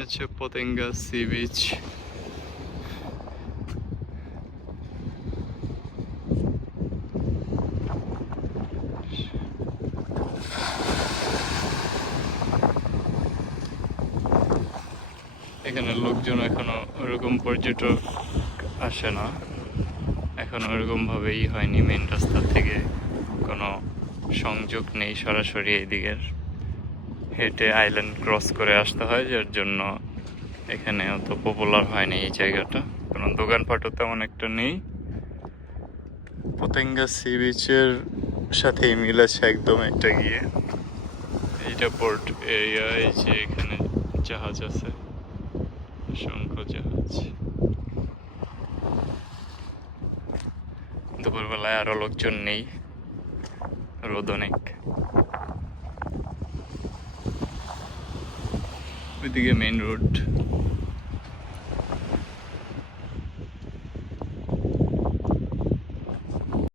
হচ্ছে Patenga sea beach. এখানে লোকজন এখনো ওরকম পর্যটক আসে না, এখনো ওরকম ভাবেই হয়নি। মেন রাস্তা থেকে কোনো সংযোগ নেই সরাসরি এই দিকের, হেঁটে আইল্যান্ড ক্রস করে আসতে হয়, যার জন্য এখানে অত পপুলার হয়নি এই জায়গাটা। কোনো দোকানপাটও তেমন একটা নেই। পতেঙ্গা সি বিচের সাথেই মিল আছে একদম একটা গিয়ে। এইটা পোর্ট এরিয়া, এই যে এখানে জাহাজ আছে, অসংখ্য জাহাজ। দুপুরবেলায় আরো লোকজন নেই, রোদ অনেক। ওইদিকে মেইন রোড।